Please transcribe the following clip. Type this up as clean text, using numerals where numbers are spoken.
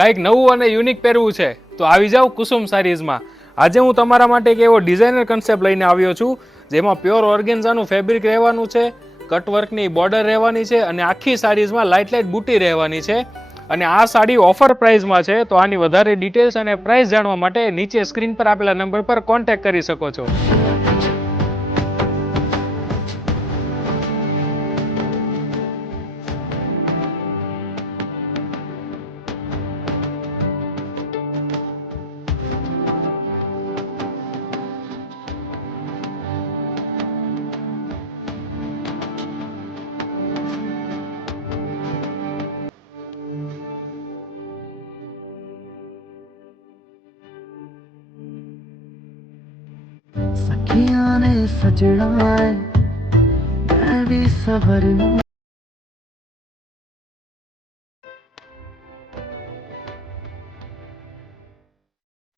કંઈક નવું અને યુનિક પહેરવું છે તો આવી જાઓ કુસુમ સારીઝમાં. આજે હું તમારા માટે એક એવો ડિઝાઇનર કન્સેપ્ટ લઈને આવ્યો છું જેમાં પ્યોર ઓર્ગેન્ઝાનું ફેબ્રિક રહેવાનું છે, કટવર્કની બોર્ડર રહેવાની છે અને આખી સાડીઝમાં લાઇટ લાઇટ બુટી રહેવાની છે. અને આ સાડી ઓફર પ્રાઇસમાં છે, તો આની વધારે ડિટેલ્સ અને પ્રાઇસ જાણવા માટે નીચે સ્ક્રીન પર આપેલા નંબર પર કોન્ટેક્ટ કરી શકો છો. सखियां ने सजना मैं भी सवर